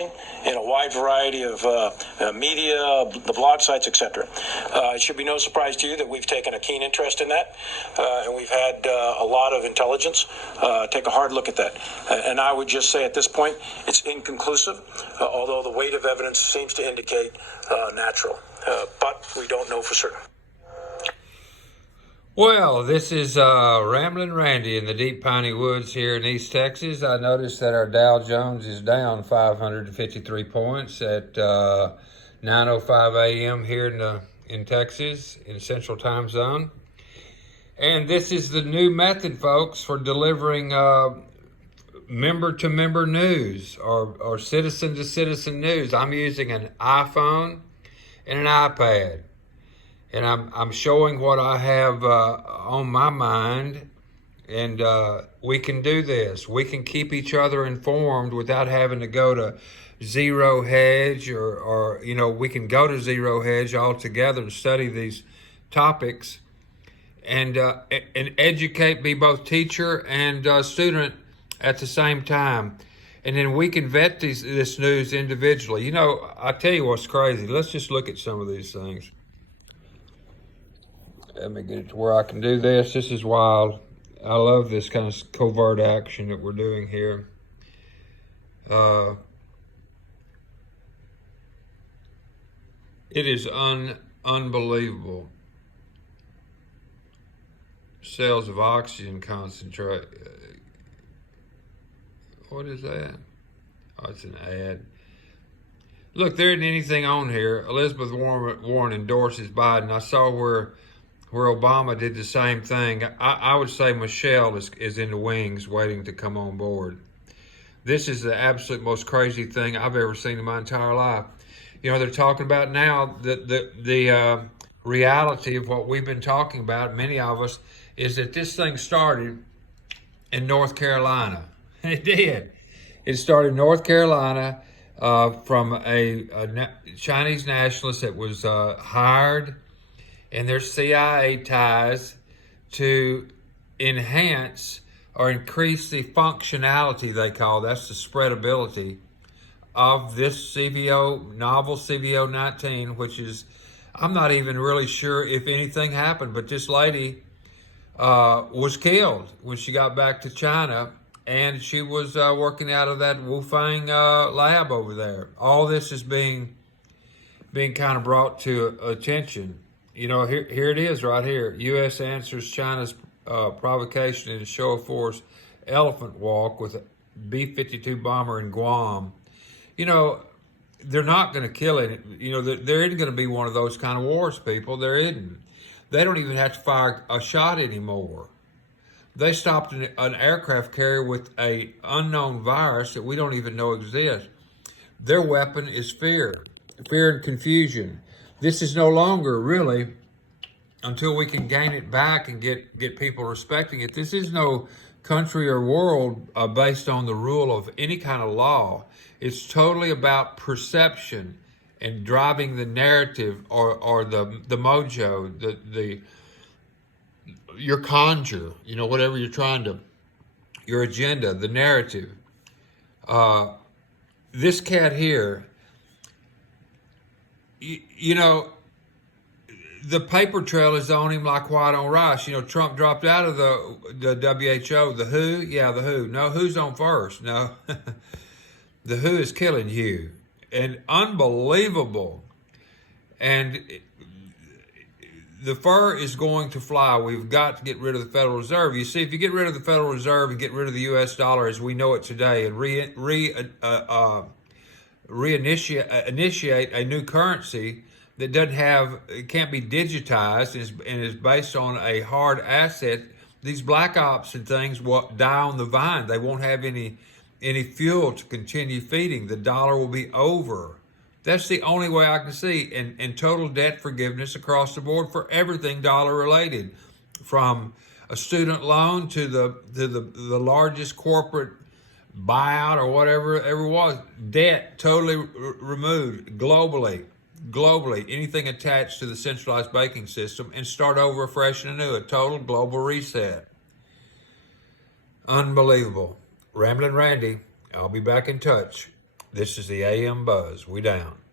in a wide variety of media, the blog sites, etc. It should be no surprise to you that we've taken a keen interest in that, and we've had a lot of intelligence take a hard look at that. And I would just say at this point, it's inconclusive, although the weight of evidence seems to indicate natural, but we don't know for certain. Well, this is Ramblin' Randy in the deep piney woods here in East Texas. I noticed that our Dow Jones is down 553 points at 9:05 a.m. here in Texas, in Central Time Zone. And this is the new method, folks, for delivering member-to-member news or citizen-to-citizen news. I'm using an iPhone and an iPad. And I'm showing what I have on my mind, and we can do this. We can keep each other informed without having to go to Zero Hedge or you know, we can go to Zero Hedge all together and study these topics and educate, be both teacher and student at the same time. And then we can vet this news individually. You know, I tell you what's crazy. Let's just look at some of these things. Let me get it to where I can do this. This is wild. I love this kind of covert action that we're doing here. It is unbelievable. Cells of oxygen concentrate. What is that? Oh, it's an ad. Look, there isn't anything on here. Elizabeth Warren endorses Biden. I saw where Obama did the same thing. I would say Michelle is in the wings waiting to come on board. This is the absolute most crazy thing I've ever seen in my entire life. You know, they're talking about now the reality of what we've been talking about, many of us, is that this thing started in North Carolina. It did. It started in North Carolina from a Chinese nationalist that was hired and their CIA ties to enhance or increase the functionality, they call, that's the spreadability of this novel CVO-19, which is, I'm not even really sure if anything happened, but this lady was killed when she got back to China, and she was working out of that Wufang lab over there. All this is being kind of brought to attention. You know, here it is right here. U.S. answers China's provocation in a show of force elephant walk with a B-52 bomber in Guam. You know, they're not going to kill it. You know, there isn't going to be one of those kind of wars, people. There isn't. They don't even have to fire a shot anymore. They stopped an aircraft carrier with an unknown virus that we don't even know exists. Their weapon is fear and confusion. This is no longer really, until we can gain it back and get people respecting it. This is no country or world based on the rule of any kind of law. It's totally about perception and driving the narrative or the mojo, your conjure, you know, whatever you're trying to, your agenda, the narrative. This cat here, you know, the paper trail is on him like white on rice. You know, Trump dropped out of the WHO. The WHO? Yeah, the WHO. No, who's on first? No. The WHO is killing you. And unbelievable. And the fur is going to fly. We've got to get rid of the Federal Reserve. You see, if you get rid of the Federal Reserve and get rid of the U.S. dollar as we know it today and initiate a new currency that it can't be digitized and is based on a hard asset, these black ops and things will die on the vine. They won't have any fuel to continue feeding. The dollar will be over. That's the only way I can see. And total debt forgiveness across the board for everything dollar related, from a student loan to the largest corporate buyout or whatever it ever was. Debt totally removed globally, anything attached to the centralized banking system, and start over fresh and anew, a total global reset. Unbelievable. Ramblin' Randy, I'll be back in touch. This is the AM Buzz. We down.